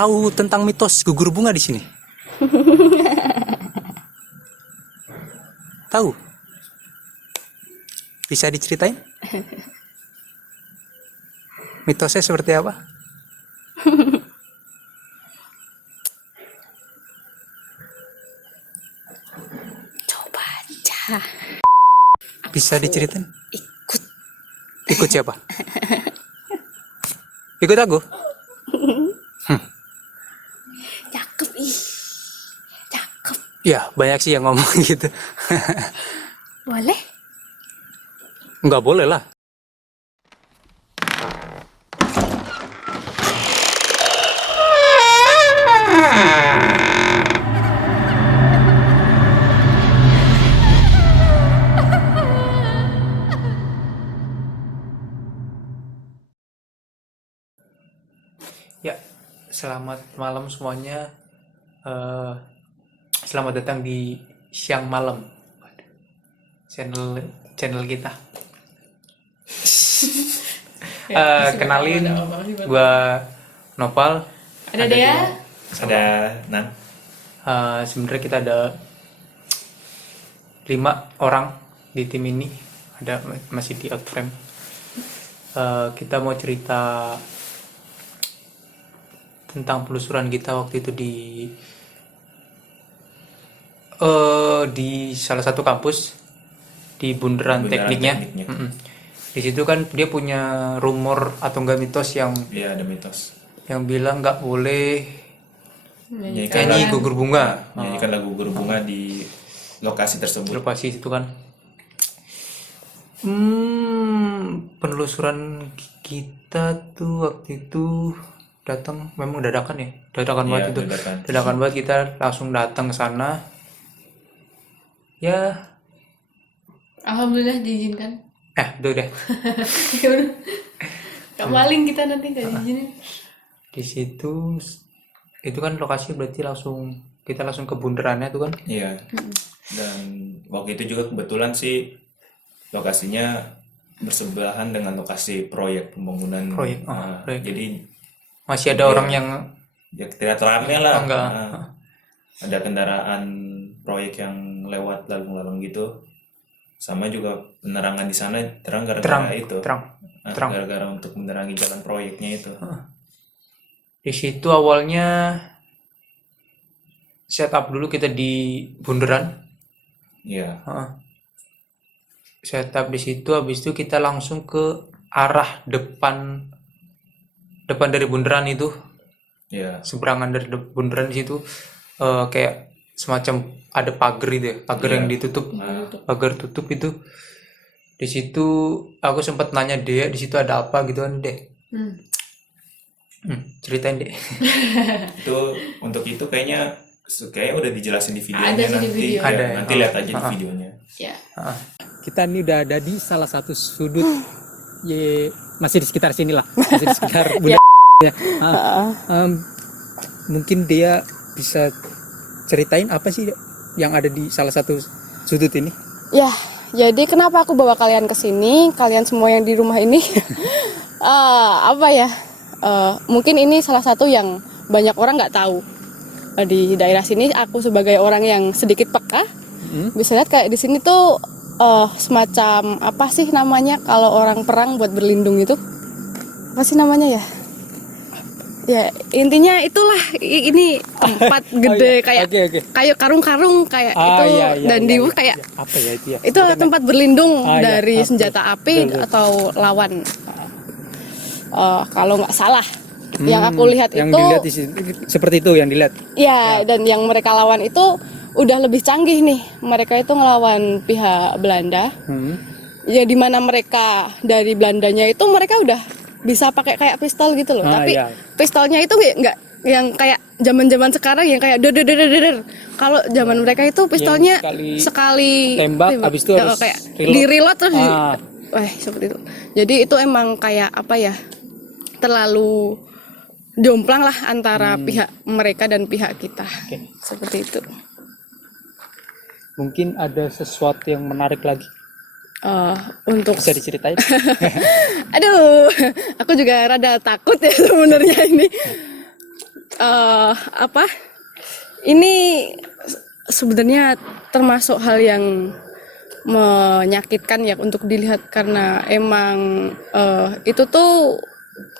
tahu tentang mitos gugur bunga di sini? Tahu? Bisa diceritain? Mitosnya seperti apa? Coba aja. Bisa diceritain? Ikut. Ikut siapa? Ikut aku? Cakep ih. Cakep. Ya, banyak sih yang ngomong gitu. Boleh? Nggak boleh lah. Ya, selamat malam semuanya. Selamat datang di Siang Malam, channel kita. Kenalin, gua Nopal. Ada Dea. Ada Nan. Sebenarnya kita ada 5 orang di tim ini. Ada masih di outframe. Kita mau cerita tentang penelusuran kita waktu itu di salah satu kampus di Bundaran Tekniknya. Di situ kan dia punya rumor atau enggak mitos yang Iya, ada mitos. yang bilang nggak boleh Menyanyikan nyanyi lagu- gugur bunga. Menyanyikan lagu gugur bunga di lokasi tersebut. Lokasi itu kan. Penelusuran kita tuh waktu itu datang memang dadakan ya, dadakan Iya, banget itu, dadakan banget, kita langsung datang ke sana. Ya, Alhamdulillah diizinkan. udah deh. Ya udah. Gak maling kita nanti gak diizinin. Di situ itu kan lokasi berarti kita langsung ke bundarannya tuh kan. Iya. Dan waktu itu juga kebetulan sih lokasinya bersebelahan dengan lokasi proyek pembangunan. Proyek, proyek. Jadi Masih ada Iya. orang yang ya tidak rame lah. enggak. Ada kendaraan proyek yang lewat lalu-lalang gitu. Sama juga penerangan di sana terang gara-gara itu. terang. Gara-gara untuk menerangi jalan proyeknya itu. Di situ awalnya setup dulu kita di bundaran. Iya. Setup di situ, habis itu kita langsung ke arah depan dari bundaran itu. Iya. Seberangan dari bundaran di situ kayak semacam ada pagar itu ya, pagar yang ditutup, pagar tutup itu. Di situ aku sempat nanya dia di situ ada apa gitu kan deh. Ceritain deh. Itu untuk itu kayaknya udah dijelasin di videonya. Ada sih di nanti video. ya, Ada, nanti lihat aja di videonya. Ya. Kita ini udah ada di salah satu sudut masih di sekitar sini lah, masih di sekitar Bunda ya. Mungkin dia bisa ceritain apa sih yang ada di salah satu sudut ini? Ya, jadi kenapa aku bawa kalian ke sini, kalian semua yang di rumah ini? Apa ya? Mungkin ini salah satu yang banyak orang nggak tahu. Di daerah sini aku sebagai orang yang sedikit peka, bisa lihat kayak di sini tuh semacam apa sih namanya kalau orang perang buat berlindung itu? Apa sih namanya ya? Ya intinya itulah ini tempat gede kayak karung-karung kayak itu dan di bawah kayak apa ya itu ya? itu tempat berlindung dari iya. senjata api atau lawan. Kalau nggak salah yang aku lihat yang itu dilihat di sini, seperti itu yang dilihat. ya, dan yang mereka lawan itu udah lebih canggih nih. Mereka itu ngelawan pihak Belanda. Ya di mana mereka dari Belandanya itu mereka udah bisa pakai kayak pistol gitu loh. Tapi pistolnya itu nggak yang kayak zaman-zaman sekarang yang kayak der. Kalau zaman mereka itu pistolnya sekali tembak habis itu harus kayak di reload terus seperti itu. Jadi itu emang kayak apa ya? Terlalu jomplang lah antara pihak mereka dan pihak kita. Seperti itu. Mungkin ada sesuatu yang menarik lagi. Untuk Bisa diceritain? aduh, aku juga rada takut ya sebenarnya ini. apa? Ini sebenarnya termasuk hal yang menyakitkan ya untuk dilihat karena emang itu tuh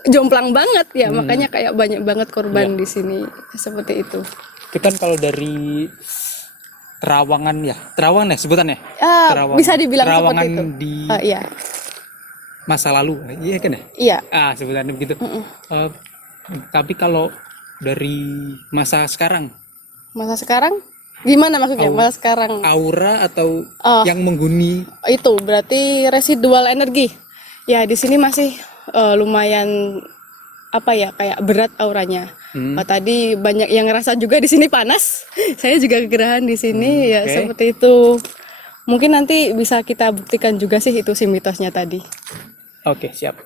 jomplang banget ya, makanya kayak banyak banget korban di sini seperti itu. Itu kan kalau dari Terawangan sebutannya. Bisa dibilang Terawangan seperti itu. di Iya. masa lalu, iya kan ya? Iya. Sebutannya begitu. Tapi kalau dari masa sekarang, Masa sekarang gimana maksudnya? Masa sekarang aura atau yang menghuni itu berarti residual energi. Ya di sini masih lumayan apa ya, kayak berat auranya. Tadi banyak yang ngerasa juga di sini panas. Saya juga kegerahan di sini ya seperti itu. Mungkin nanti bisa kita buktikan juga sih itu si mitosnya tadi. Oke, siap.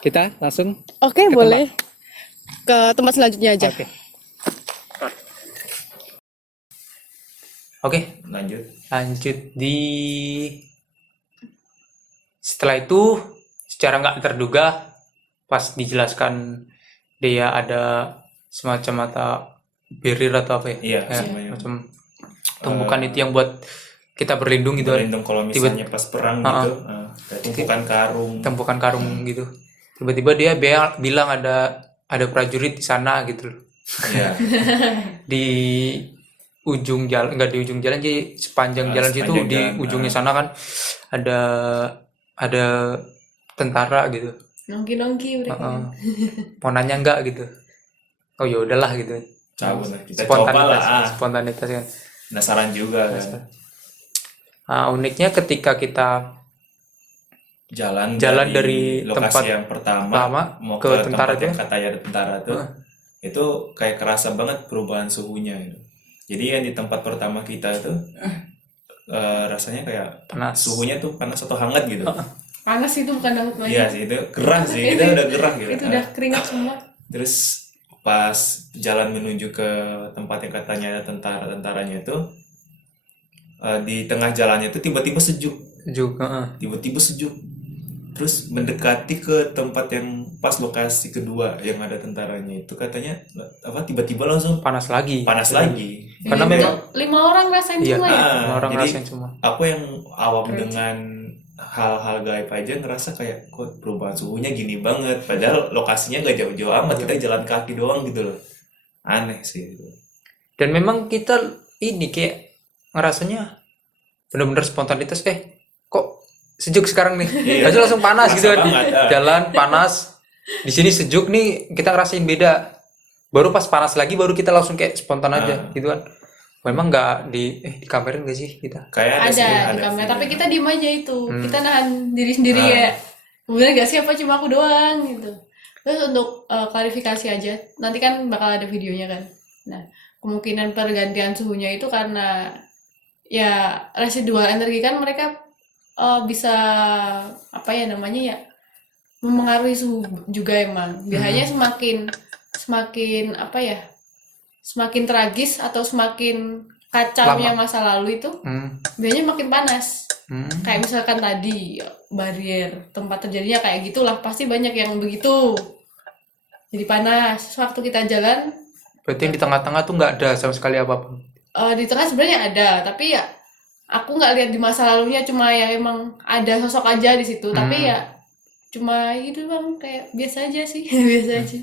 Kita langsung Oke, boleh. Ke tempat selanjutnya aja. Oke, Lanjut. setelah itu secara nggak terduga pas dijelaskan dia ada semacam mata barrier atau apa ya? Iya, semuanya. Macam tumbukan itu yang buat kita berlindung gitu. Berlindung kalau misalnya pas perang gitu, kayak Tumpukan karung gitu. Tiba-tiba dia bilang ada prajurit di sana gitu loh. Iya. Di ujung jalan, enggak di ujung jalan, jadi sepanjang jalan situ sepanjang di jalan, ujungnya sana kan ada tentara gitu. Nongki mereka. Mau nanya enggak gitu. Oh ya udahlah gitu. Cabut lah, kita coba lah. Spontanitas kan. Penasaran juga kan. Uniknya ketika kita Jalan dari lokasi tempat yang pertama mau ke tentara tempat yang tuh. katanya ada tentara tuh, itu kayak kerasa banget perubahan suhunya gitu. Jadi yang di tempat pertama kita itu rasanya kayak Panas. suhunya tuh panas atau hangat gitu. Panas itu bukan hangat lagi. Iya sih, itu gerah sih, kita udah gerah gitu. Itu udah keringat semua. Terus pas jalan menuju ke tempat yang katanya ada tentaranya itu, di tengah jalannya itu tiba-tiba sejuk. Tiba-tiba sejuk. Terus mendekati ke tempat yang pas lokasi kedua yang ada tentaranya itu, katanya tiba-tiba langsung panas lagi. Karena Itu memang 5 orang rasain semua ya. orang jadi rasain semua. aku yang awam dengan hal-hal gaib aja ngerasa kayak kok perubahan suhunya gini banget, padahal lokasinya gak jauh-jauh amat, kita jalan kaki doang gitu loh. Aneh sih itu. Dan memang kita ini kayak ngerasanya benar-benar spontanitas, kok sejuk sekarang nih. Iya. Aja langsung panas gitu kan. Banget, Jalan panas. Di sini sejuk nih, kita ngerasain beda. Baru pas panas lagi baru kita langsung kayak spontan aja gitu kan. Memang nggak dikamerin gak sih kita? Kayak Ada di kamera, tapi kita diem aja itu. Kita nahan diri sendiri ya. Bener gak sih apa cuma aku doang gitu. Terus untuk klarifikasi aja, nanti kan bakal ada videonya kan. Nah, kemungkinan pergantian suhunya itu karena ya residual energi kan mereka bisa apa ya namanya ya, memengaruhi suhu juga emang. Biasanya semakin apa ya, semakin tragis atau semakin kacaunya masa lalu itu biasanya makin panas. Kayak misalkan tadi barrier tempat terjadinya kayak gitulah, pasti banyak yang begitu jadi panas. Waktu kita jalan Berarti yang di tengah-tengah tuh nggak ada sama sekali apapun. di tengah sebenarnya ada, tapi ya aku nggak lihat di masa lalunya, cuma ya emang ada sosok aja di situ. Tapi ya cuma itu bang, kayak biasa aja sih. Biasa aja.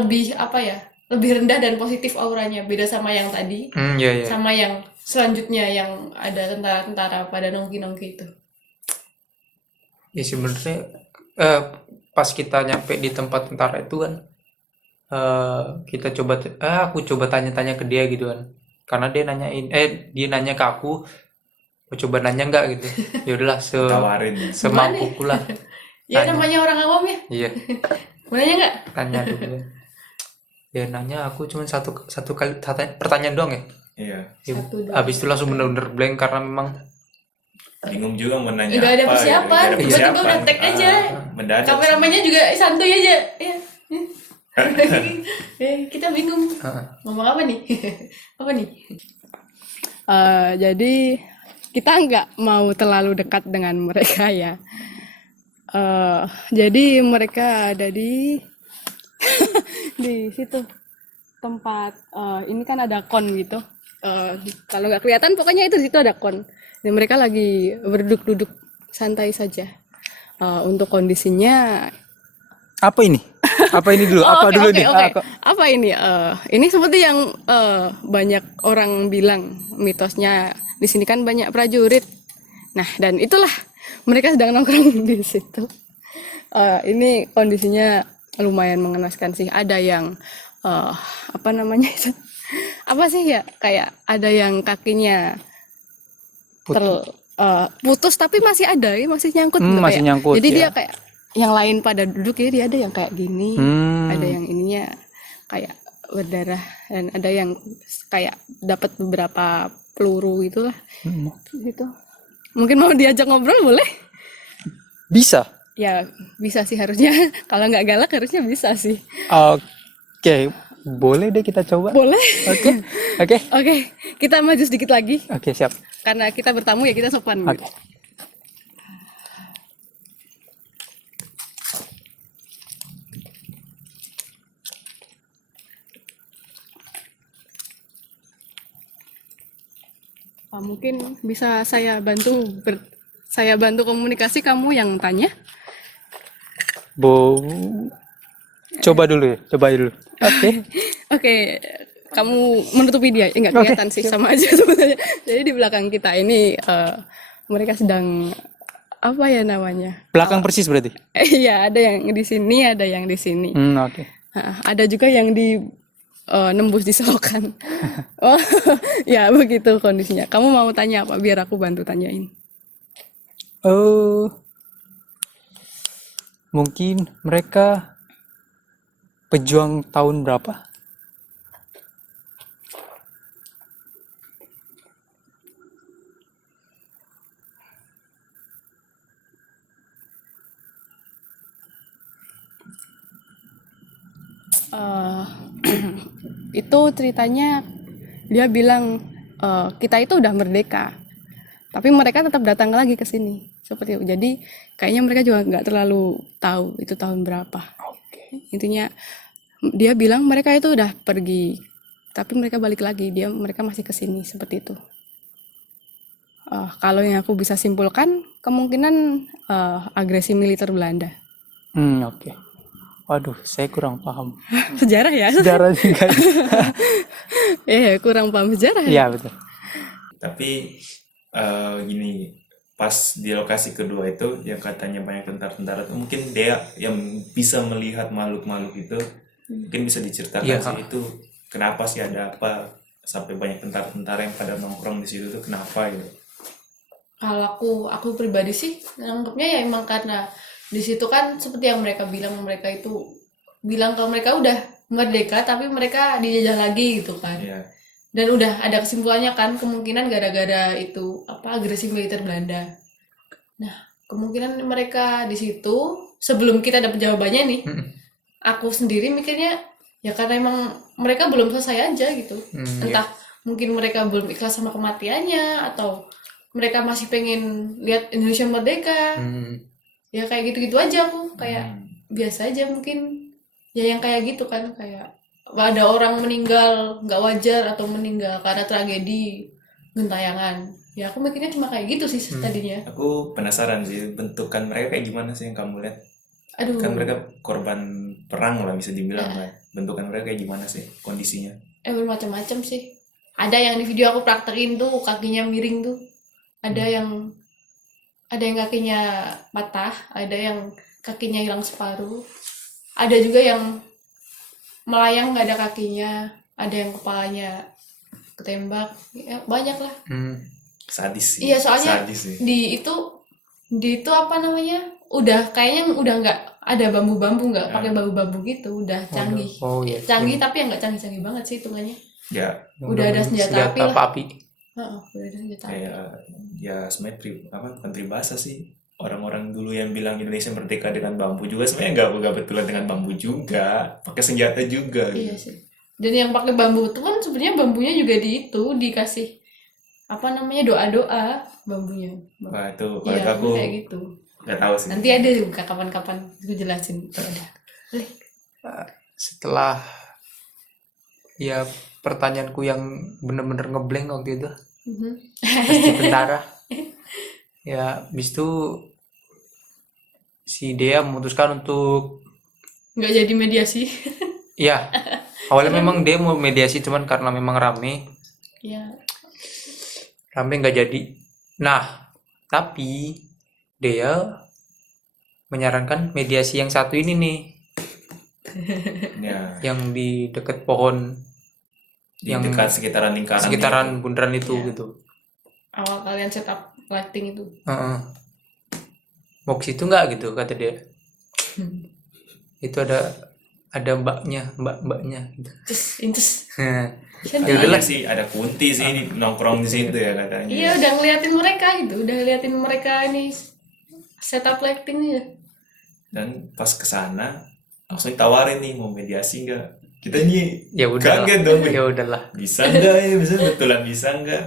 Lebih apa ya, lebih rendah dan positif auranya, beda sama yang tadi. Iya. Sama yang selanjutnya yang ada tentara-tentara pada nongki-nongki itu. Ya sebenarnya pas kita nyampe di tempat tentara itu kan, aku coba tanya-tanya ke dia gitu kan, karena dia nanya ke aku, mau coba nanya nggak gitu. Ya udahlah tawarin semampuku lah. Ya namanya orang awam ya. Iya. Mau nanya nggak? Tanya dulu. Ya nanya, aku cuma satu kali pertanyaan doang ya. Iya. Habis itu langsung bener-bener blank karena memang bingung juga mau nanya nggak ada apa. persiapan, Nggak ada tiba-tiba persiapan. udah tag aja. Mendadak. Kameramennya juga santuy aja. Ya. Kita bingung ngomong apa nih. Apa nih? Jadi kita nggak mau terlalu dekat dengan mereka ya. Jadi mereka ada di di situ tempat ini kan ada kon gitu. Kalau nggak kelihatan pokoknya itu di situ ada kon. Dan mereka lagi berduduk-duduk santai saja. Untuk kondisinya Apa ini? Apa ini dulu? Apa oke, dulu oke, nih? oke. Kok- Apa ini? Ini seperti yang banyak orang bilang mitosnya di sini kan banyak prajurit. Nah, dan itulah mereka sedang nongkrong di situ. Ini kondisinya lumayan mengenaskan sih. Ada yang apa namanya itu? Apa sih ya? Kayak ada yang kakinya putus tapi masih ada, masih nyangkut gitu, masih kayak. nyangkut, Jadi ya. dia kayak yang lain pada duduk ya, dia ada yang kayak gini, ada yang ininya kayak berdarah, dan ada yang kayak dapat beberapa peluru gitulah gitu. Mungkin mau diajak ngobrol boleh? Bisa. Ya bisa sih harusnya. Kalau nggak galak harusnya bisa sih. Oke, boleh deh kita coba. Boleh. Oke, oke, Oke, kita maju sedikit lagi oke, siap. karena kita bertamu ya kita sopan. Oke. Mungkin bisa saya bantu komunikasi, kamu yang tanya. Coba dulu ya, coba dulu. Oke. Oke, kamu menutupi dia, nggak Oke, kelihatan sih, sama aja sebenarnya. Jadi di belakang kita ini mereka sedang apa ya namanya? Belakang persis berarti. Iya, ada yang di sini, ada yang di sini. Oke. Ada juga yang di nembus di selokan. Oh, ya begitu kondisinya. Kamu mau tanya apa? Biar aku bantu tanyain. Mungkin mereka pejuang tahun berapa? Itu ceritanya dia bilang kita itu udah merdeka, tapi mereka tetap datang lagi ke sini seperti itu. Jadi kayaknya mereka juga nggak terlalu tahu itu tahun berapa. Intinya dia bilang mereka itu udah pergi, tapi mereka balik lagi. Mereka masih ke sini seperti itu. Kalau yang aku bisa simpulkan kemungkinan agresi militer Belanda. Oke. Waduh, saya kurang paham. Sejarah ya? Sejarah juga. Kurang paham sejarah ya? Iya, betul. Tapi gini, pas di lokasi kedua itu yang katanya banyak tentara-tentara itu, mungkin dia yang bisa melihat makhluk-makhluk itu, mungkin bisa diceritakan Iya. sih itu kenapa sih, ada apa sampai banyak tentara-tentara yang pada nongkrong di situ tuh, kenapa gitu. Kalau aku pribadi sih nangkepnya ya emang karena di situ kan seperti yang mereka bilang, mereka itu bilang kalau mereka udah merdeka tapi mereka dijajah lagi gitu kan. Iya. Dan udah ada kesimpulannya kan, kemungkinan gara-gara itu apa agresi militer Belanda. Nah, kemungkinan mereka di situ sebelum kita dapat jawabannya nih, aku sendiri mikirnya ya karena emang mereka belum selesai aja gitu. Entah mungkin mereka belum ikhlas sama kematiannya, atau mereka masih pengen lihat Indonesia merdeka. Ya kayak gitu-gitu aja, aku kayak biasa aja mungkin ya, yang kayak gitu kan, kayak ada orang meninggal nggak wajar atau meninggal karena tragedi gentayangan. Ya aku mikirnya cuma kayak gitu sih tadinya. Aku penasaran sih bentukan mereka kayak gimana sih yang kamu lihat. Aduh, Kan mereka korban perang lah bisa dibilang lah. Bentukan mereka kayak gimana sih kondisinya? bermacam-macam sih. Ada yang di video aku praktekin tuh kakinya miring tuh. Ada yang kakinya patah, ada yang kakinya hilang separuh. Ada juga yang melayang nggak ada kakinya, ada yang kepalanya ketembak. Ya, banyak lah. Sadis sih. Iya, soalnya Sadis sih. di itu apa namanya? Udah kayaknya udah nggak ada bambu-bambu, nggak pakai bambu-bambu gitu, udah canggih. Oh iya. Canggih tapi yang nggak canggih-canggih banget sih hitungannya. Ya, Udah ada senjata api lah. api. Udah ada senjata api. kayak ya sebenarnya bukan peribahasa sih. Orang-orang dulu yang bilang Indonesia merdeka dengan bambu juga sebenarnya nggak betulan dengan bambu juga, pakai senjata juga Iya gitu. sih. Dan yang pakai bambu itu kan sebenarnya bambunya juga dikasih apa namanya, doa-doa bambunya. Wah itu kalau Iya, itu aku kayak gitu. nggak tahu sih. Nanti ada juga kapan-kapan aku jelasin kalau ada. Boleh. setelah ya pertanyaanku yang bener-bener ngeblank waktu itu Mhm. pas di tentara, ya habis itu si Dea memutuskan untuk Nggak jadi mediasi. ya awalnya memang dia mau mediasi cuman karena memang rame Ya, nggak jadi. Nah tapi Dea menyarankan mediasi yang satu ini nih, Ya, yang di dekat pohon, di yang dekat sekitaran lingkaran sekitaran itu. bundaran itu Iya. gitu. awal kalian setup lighting itu. Heeh. Mau ke situ nggak gitu kata dia. Itu ada mbaknya gitu. Inces. Ya udahlah. Katanya sih ada Kunti sih ini nongkrong di situ ya katanya. Iya, udah ngeliatin mereka gitu, udah ngeliatin mereka ini setup lightingnya. Dan pas kesana langsung ditawarin nih mau mediasi nggak? Kita nih Ya udahlah. kaget dong. Ya udahlah. Bisa nggak ya? Bisa betulan bisa nggak?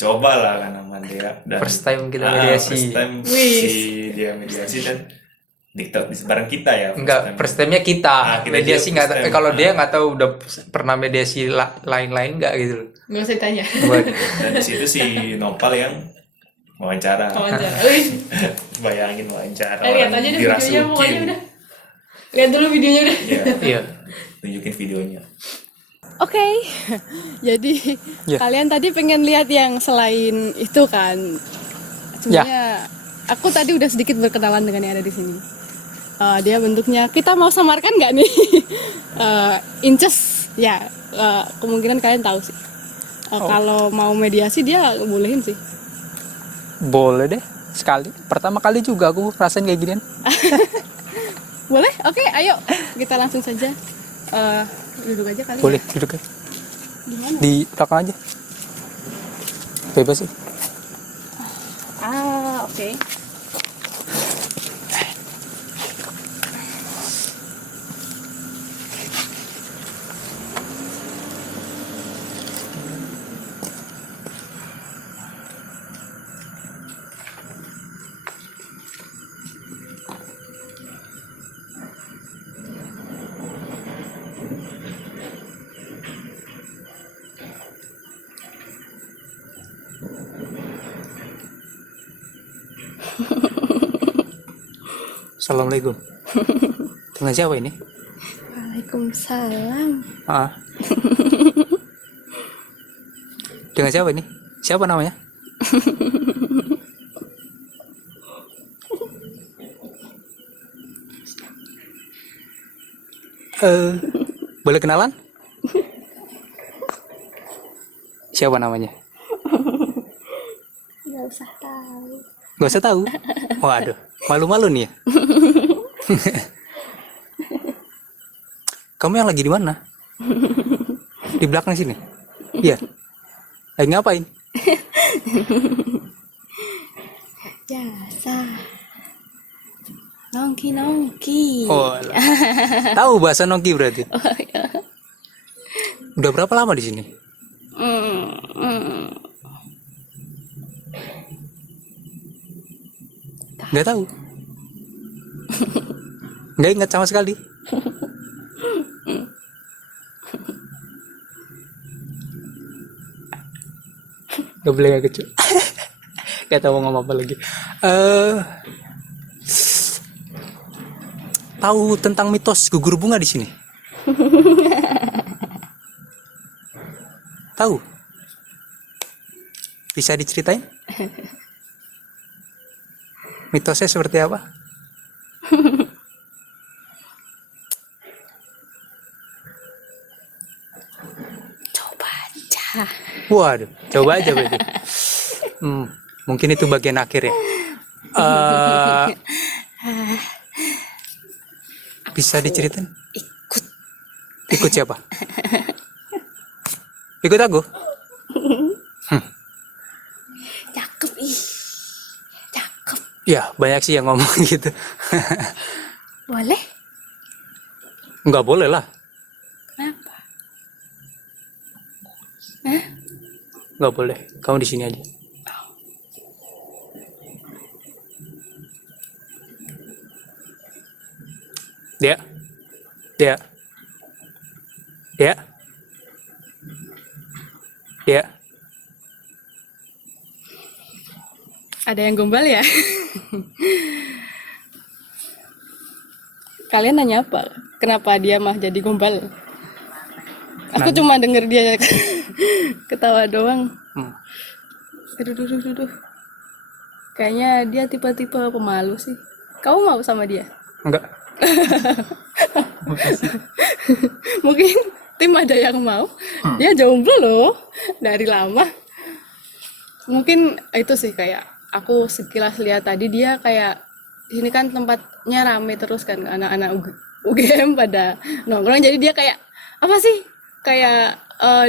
Coba lah kan sama dia. Dan First time kita mediasi. First time Wih. si dia mediasi dan diktat bareng kita ya. Enggak, first time-nya kita. Kita Mediasi juga nggak first tahu. time. Kalau dia nggak tahu udah pernah mediasi lain-lain nggak gitu loh. Nggak usah ditanya. Dan di situ si Nopal yang wawancara. Wawancara. Wih, Bayangin wawancara. lihat aja deh videonya pokoknya udah. Lihat dulu videonya deh. Iya, Iya. tunjukin videonya. Oke, jadi Ya. kalian tadi pengen lihat yang selain itu kan? Sebenarnya aku tadi udah sedikit berkenalan dengan yang ada di sini. Dia bentuknya, kita mau samarkan nggak nih? Inces, ya kemungkinan kalian tahu sih. Kalau mau mediasi dia bolehin sih. Boleh deh, sekali. Pertama kali juga aku rasain kayak ginian. Boleh? Oke, ayo kita langsung saja. Duduk aja kali. Boleh, duduk ya. Gimana? Di belakang aja. Bebas sih. Oke. Assalamualaikum. Dengan siapa ini? Waalaikumsalam. Ah. Dengan siapa ini? Siapa namanya? Boleh kenalan? Siapa namanya? Nggak usah tahu. Gak usah tahu. Waduh, malu-malu nih ya. Kamu yang lagi di mana? Di belakang sini. Iya. Lagi ngapain? Biasa. Nongki. Oh, alah. Tahu bahasa nongki berarti. Udah berapa lama di sini? Nggak tahu. Nggak ingat sama sekali. Nggak boleh nggak kecil. Nggak tahu mau ngomong apa lagi. Tahu tentang mitos gugur bunga di sini? Tahu? Bisa diceritain? Mitosnya seperti apa? Coba aja. Waduh, coba aja berarti. Mungkin itu bagian akhir ya. Bisa diceritain? Ikut siapa? Ikut aku? Cakep ih. Cakep. Ya, banyak sih yang ngomong gitu. Boleh? Nggak boleh lah. Kenapa? Nggak boleh. Kamu di sini aja. Dia. Dia. Dia. Ada yang gombal ya? Kalian nanya apa? Kenapa dia mah jadi gombal? Aku cuma denger dia ketawa doang. Aduh. Kayaknya dia tipe-tipe pemalu sih. Kamu mau sama dia? Enggak. Mungkin tim ada yang mau. Dia jomblo loh dari lama. Mungkin itu sih kayak aku sekilas lihat tadi dia kayak sini kan tempatnya rame terus kan anak-anak UGM pada nongkrong, jadi dia kayak apa sih kayak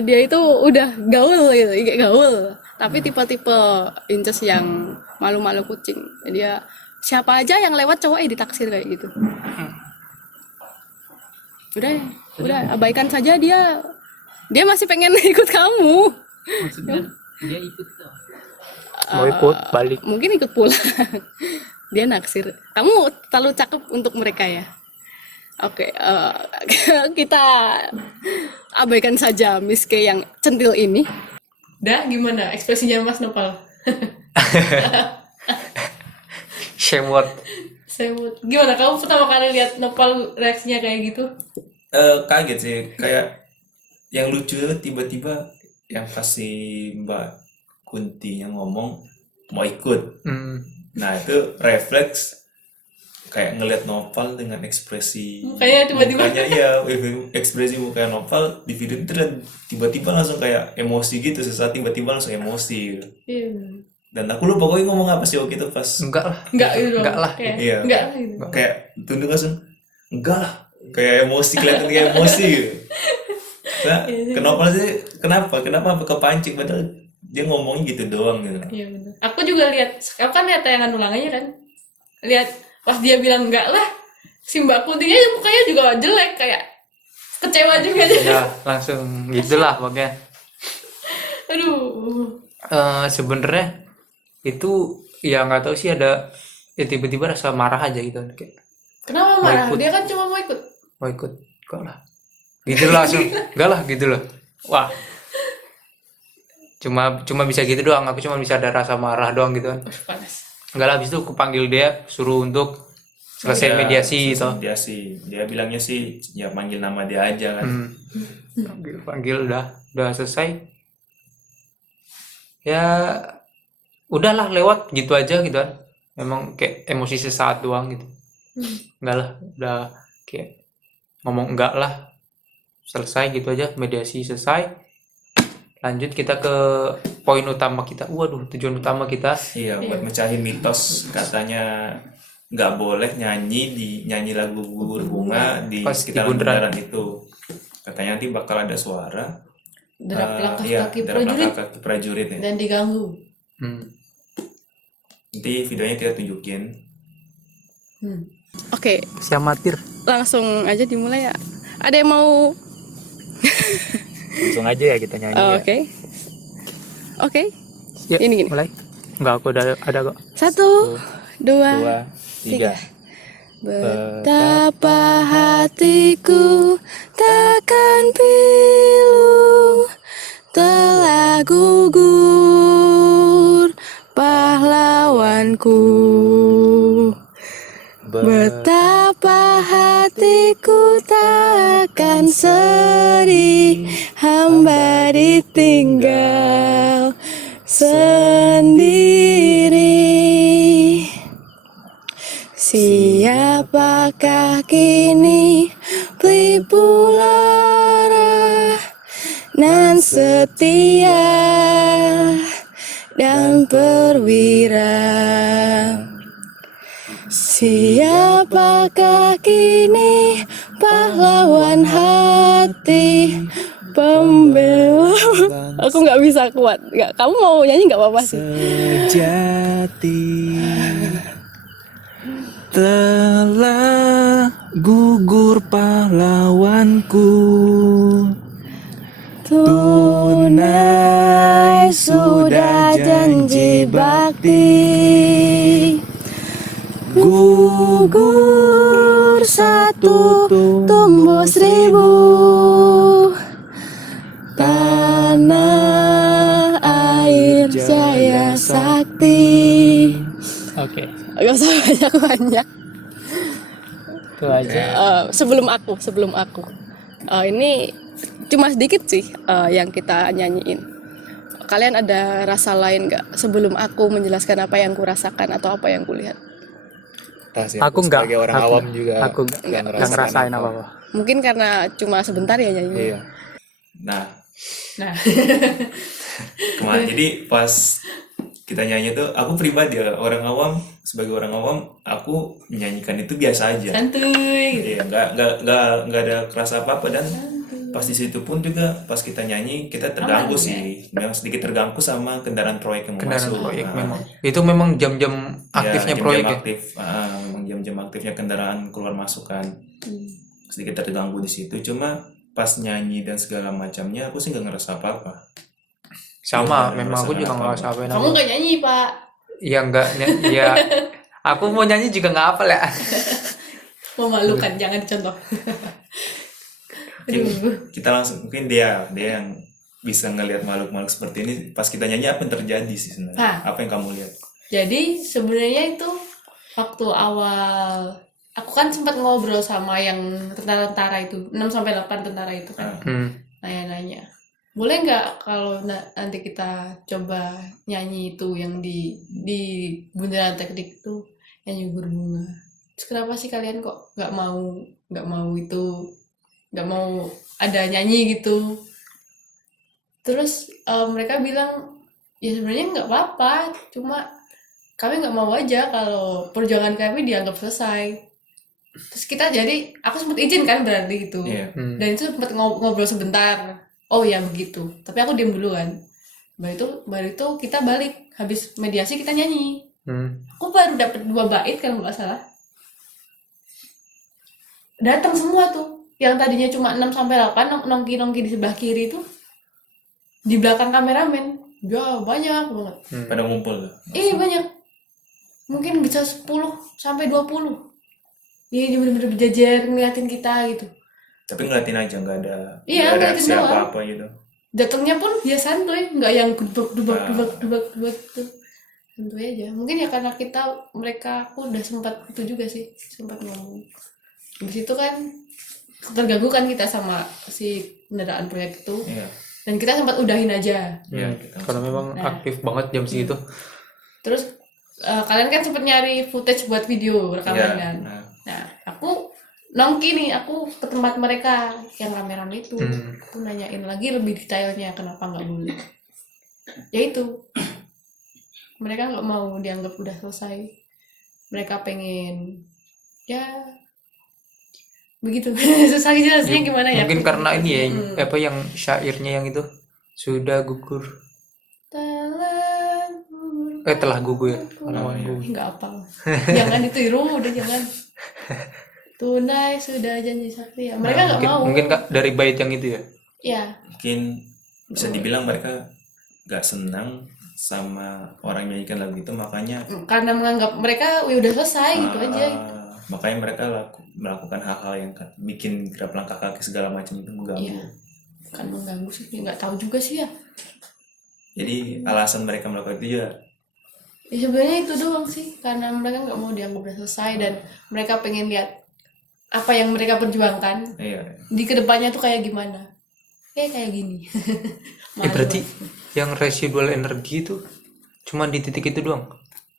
dia itu udah gaul gitu, kayak gaul tapi tipe-tipe inces yang malu-malu kucing. Jadi dia siapa aja yang lewat cowok ditaksir kayak gitu. Udah abaikan saja, dia masih pengen ikut kamu. Maksudnya dia ikut tuh. Mau ikut balik. Mungkin ikut pulang. Dia naksir. Kamu terlalu cakep untuk mereka ya. Oke, kita abaikan saja Miss K yang centil ini. Dah, gimana ekspresinya Mas Nopal? Shemot. Gimana kamu pertama kali lihat Nopal reaksinya kayak gitu? Kaget sih, kayak yang lucu tiba-tiba yang kasih Mbak Kunti yang ngomong mau ikut. Nah itu refleks kayak ngeliat Nopal dengan ekspresi Kayak tiba-tiba. mukanya, iya, ekspresi mukanya Nopal di video itu dan tiba-tiba langsung kayak emosi gitu, sesaat tiba-tiba langsung emosi gitu. Iya. Dan aku lupa pokoknya ngomong apa sih waktu itu pas Enggak lah. Enggak gitu. Enggak lah. Kayak, Iya. Enggak lah gitu. kayak tunduk langsung enggak lah, kayak emosi, kelihatan kayak emosi gitu. Nah, kenapa kepancing padahal dia ngomongnya gitu doang gitu. Iya benar. Aku juga lihat, aku kan lihat tayangan ulangannya kan. Lihat pas dia bilang enggak lah, si Mbak Kuntinya mukanya juga jelek, kayak kecewa juga aja. Ya langsung gitulah pokoknya. Aduh. Sebenarnya itu ya nggak tahu sih, ada ya tiba-tiba rasa marah aja gitu kayak Kenapa Mau marah? ikut. Dia kan cuma mau ikut. mau ikut kok lah gitu langsung enggak lah gitu loh. Wah, cuma bisa gitu doang, aku cuma bisa ada rasa marah doang gitu kan. Panas. Enggak lah, habis itu aku panggil dia suruh untuk selesai Ya, mediasi selesai itu. mediasi. Dia bilangnya sih ya manggil nama dia aja kan. Panggil udah selesai ya, udahlah lewat gitu aja gitu kan. Memang kayak emosi sesaat doang gitu. Enggak lah, udah kayak ngomong enggak lah, selesai gitu aja, mediasi selesai, lanjut kita ke poin utama kita. Waduh, tujuan utama kita. Iya, buat mecahin mitos katanya nggak boleh nyanyi lagu gugur bunga di Pas di sekitaran bundaran. bundaran itu. Katanya nanti bakal ada suara Derap langkah iya, kaki derap prajurit langkah kaki prajurit ya. dan diganggu. Nanti videonya kita tunjukin. Oke, Si amatir. langsung aja dimulai ya. Ada yang mau? Langsung aja ya kita nyanyi. Oke. Ya, Ini gini. mulai. Enggak, aku ada kok. 1, 2, 3. Betapa hatiku takkan pilu, telah gugur pahlawanku. Betapa hatiku takkan sedih, hamba ditinggal sendiri. Siapakah kini pelipur lara nan setia dan perwira? Siapakah kini pahlawan hati pembela? Aku nggak bisa kuat. Nggak, kamu mau nyanyi nggak apa-apa sih. Sejati telah gugur pahlawanku, tunai sudah janji bakti, gugur satu tumbuh 1000. Gak usah banyak-banyak. Itu aja. Sebelum aku ini cuma sedikit sih yang kita nyanyiin. Kalian ada rasa lain nggak sebelum aku menjelaskan apa yang kurasakan atau apa yang kulihat? Entah sih, Aku enggak. sebagai orang Aku- awam juga Aku nggak nggak ngerasain apa-apa. Mungkin karena cuma sebentar ya nyanyi. Iya. Nah, Nah, kemarin jadi pas kita nyanyi tuh, aku pribadi ya, sebagai orang awam, aku menyanyikan itu biasa aja. santuy gitu. Iya, nggak ada kerasa apa-apa, dan pas di situ pun juga pas kita nyanyi kita terganggu Aman, sih, memang sedikit terganggu sama kendaraan proyek yang mau Kendaraan masuk. proyek Nah, memang. Itu memang jam-jam ya, aktifnya jam-jam proyek ya. aktif, memang jam-jam aktifnya kendaraan keluar masuk kan, sedikit terganggu di situ. Cuma pas nyanyi dan segala macamnya aku sih nggak ngerasa apa-apa. Sama, Iya, memang aku ngerasain juga apa-apa. nggak apa Kamu nggak nyanyi, Pak? Ya enggak, ya. Aku mau nyanyi juga nggak hafal ya. Memalukan, jangan dicontoh. Mungkin Aduh. kita langsung, mungkin dia yang bisa ngelihat makhluk-makhluk seperti ini pas kita nyanyi, apa yang terjadi sih sebenarnya? Hah. Apa yang kamu lihat? Jadi sebenarnya itu waktu awal aku kan sempat ngobrol sama yang tentara-tentara itu, 6-8 tentara itu kan. Nanya-nanya. Boleh nggak kalau nanti kita coba nyanyi itu yang di bundaran teknik itu nyanyi berbunga. Terus kenapa sih kalian kok nggak mau itu, nggak mau ada nyanyi gitu? Terus mereka bilang ya sebenarnya nggak apa-apa, cuma kami nggak mau aja kalau perjuangan kami dianggap selesai. Terus aku sempat izin kan berarti gitu. Iya. Dan itu sempat ngobrol sebentar. Oh ya begitu. Tapi aku diam dulu kan. Baru itu kita balik. Habis mediasi kita nyanyi. Aku baru dapet 2 bait kalau nggak salah. Datang semua tuh. Yang tadinya cuma 6-8 nongki-nongki di sebelah kiri itu. Di belakang kameramen. Ya banyak banget. Pada ngumpul. Banyak. Mungkin bisa 10-20. Dia bener-bener berjajar ngeliatin kita gitu. Tapi ngeliatin aja, nggak ada Iya, nggak ada ngeliatin reaksi doang. apa-apa gitu. Datangnya pun ya santuy, nggak yang dubak gitu. Santuy aja. Mungkin ya karena aku udah sempat itu juga sih, sempat ngomong. Habis itu kan terganggu kan kita sama si kendaraan proyek itu. Iya. Dan kita sempat udahin aja. Iya, kita Karena memang Nah. aktif banget jam segitu. Terus kalian kan sempat nyari footage buat video rekaman Iya, kan. nah. Nah, aku nongki nih, aku ke tempat mereka yang rame-rame itu. Aku nanyain lagi lebih detailnya kenapa nggak boleh. Ya itu, mereka nggak mau dianggap udah selesai. Mereka pengen, ya begitu. Susah jelasnya gimana ya? Mungkin karena ini ya, Hmm. apa yang syairnya yang itu sudah gugur. Telah gugur ya. Pahlawan iya. gugur. Nggak apa. Jangan ditiru, udah jangan. Tunai sudah janji sakti ya. Mereka nggak mau. Mungkin Kak, dari bait yang itu ya. Ya, Mungkin bisa dibilang mereka nggak senang sama orang yang nyanyikan lagu itu, makanya karena menganggap mereka udah selesai gitu aja. makanya mereka melakukan hal-hal yang bikin gerak langkah kaki segala macam itu mengganggu. Iya. Kan mengganggu sih, nggak tahu juga sih ya. Jadi alasan mereka melakukan itu ya Ya sebenarnya itu doang sih, karena mereka nggak mau dianggap udah selesai dan mereka pengen lihat apa yang mereka perjuangkan iya. di kedepannya tuh kayak gimana. Kayak gini. Berarti yang residual energi itu cuma di titik itu doang.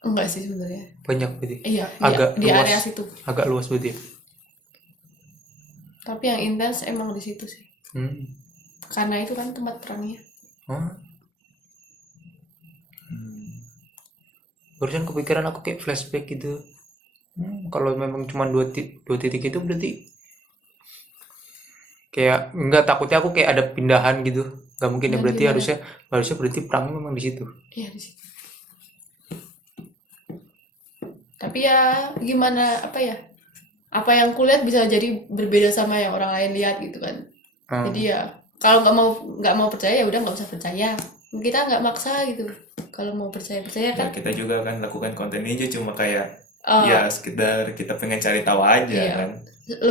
Enggak sih sebenarnya. Banyak berarti. Iya, Agak di luas. area situ. Agak luas berarti. Ya? Tapi yang intens emang di situ sih. Karena itu kan tempat perangnya. Oh. Barusan kepikiran aku kayak flashback gitu. Kalau memang cuma dua titik itu berarti kayak enggak, takutnya aku kayak ada pindahan gitu. Enggak mungkin ya, berarti Gimana? harusnya berarti perangnya memang di situ. Iya di situ. Tapi ya gimana apa ya? Apa yang kulihat bisa jadi berbeda sama yang orang lain lihat gitu kan. Jadi ya kalau nggak mau percaya ya udah nggak usah percaya. Kita nggak maksa gitu. Kalau mau percaya Ya, kan. kita juga kan lakukan konten ini aja cuma kayak ya sekedar kita pengen cari tahu aja Iya. kan.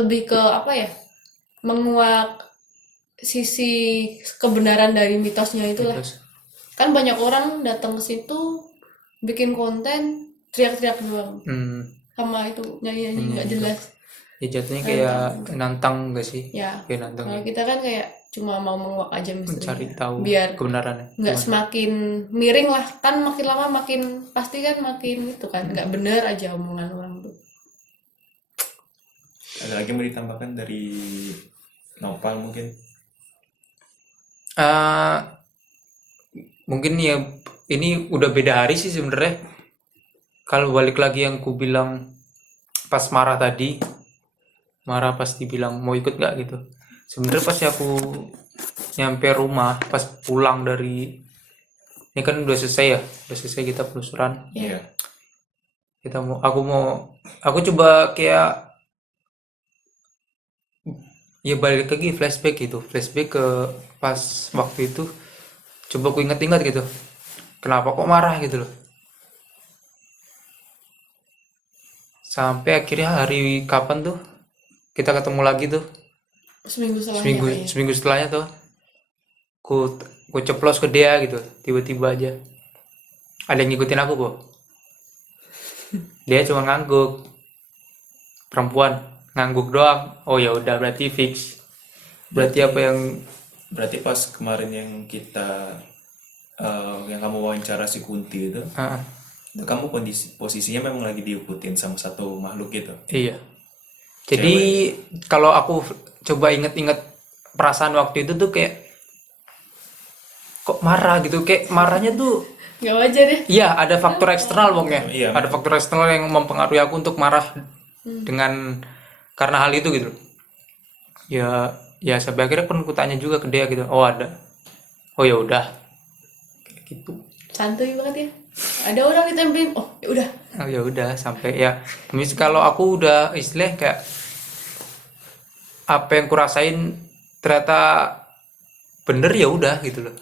Lebih ke apa ya? Menguak sisi kebenaran dari mitosnya itulah. Terus, Kan banyak orang datang ke situ bikin konten teriak-teriak doang Hmm. sama itu nyanyi-nyanyi nggak jelas. Ya jatuhnya kayak nantang gak sih? Ya, Kayak nantang kalau kita kan kayak cuma mau menguak aja mencari misterinya. tahu Biar kebenarannya. nggak Gimana? semakin miring lah, kan makin lama makin pasti kan makin itu kan nggak bener aja omongan orang tuh. Ada lagi mau ditambahkan dari Nopal mungkin? Eh, mungkin ya ini udah beda hari sih sebenarnya. Kalau balik lagi yang ku bilang pas marah tadi, marah pas dibilang mau ikut nggak gitu. Sebenarnya pas aku nyampe rumah, pas pulang dari ini kan udah selesai ya, udah selesai kita penelusuran. Iya. Aku coba kayak ya balik lagi flashback gitu, flashback ke pas waktu itu. Coba aku ingat-ingat gitu, kenapa kok marah gitu loh. Sampai akhirnya hari kapan tuh kita ketemu lagi tuh, Seminggu setelahnya kayaknya. seminggu setelahnya tuh ku ceplos ke dia gitu, tiba-tiba aja ada yang ngikutin aku kok. Dia cuma ngangguk, perempuan ngangguk doang. Oh ya udah, berarti fix, berarti apa yang Berarti pas kemarin yang kita yang kamu wawancara si Kunti itu ah, kamu posisinya memang lagi diikutin sama satu makhluk gitu. iya. Jadi kalau aku coba inget-inget perasaan waktu itu tuh kayak kok marah gitu, kayak marahnya tuh Nggak wajar ya. iya ada faktor eksternal pokoknya. Iya. Ada faktor eksternal yang mempengaruhi aku untuk marah dengan karena hal itu gitu. Ya sampai akhirnya pun kutanya juga ke dia gitu. Oh ada. Oh ya udah. Kayak gitu. Santuy banget ya. Ada orang ditempelin, oh ya udah. Oh ya udah sampai ya. Kalau aku udah istilah kayak apa yang kurasain ternyata bener ya udah gitu loh.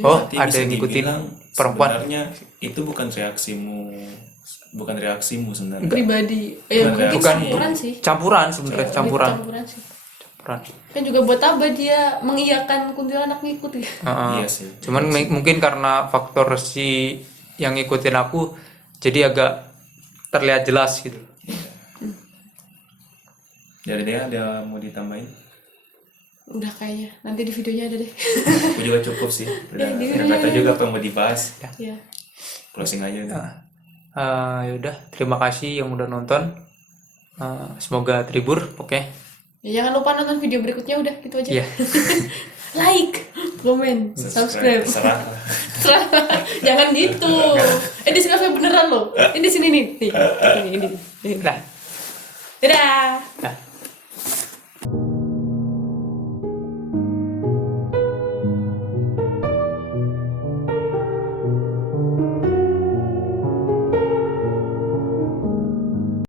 Oh Berarti ada bisa yang ngikutin dibilang perempuan. sebenarnya itu bukan reaksimu sebenarnya. Pribadi. Ya mungkin Bukan. campuran sih. Campuran sebenarnya Lebih campuran. campuran sih. Campuran. Kan juga buat apa dia mengiyakan kuntilanak ngikut ya. Iya sih. Cuman mungkin karena faktor si yang ngikutin aku jadi agak terlihat jelas gitu. Dari dia ada mau ditambahin? Udah kayaknya. Nanti di videonya ada deh. Aku juga cukup sih. Udah Ya, kata juga apa yang mau dibahas. Ya. Closing aja udah. Yaudah, terima kasih yang udah nonton. Semoga terhibur, oke. Ya, jangan lupa nonton video berikutnya udah gitu aja. Iya. Like, komen, subscribe. Serah. Jangan gitu. Di sini beneran loh. Ini di sini nih. Nih. Ini. Nah. Dadah.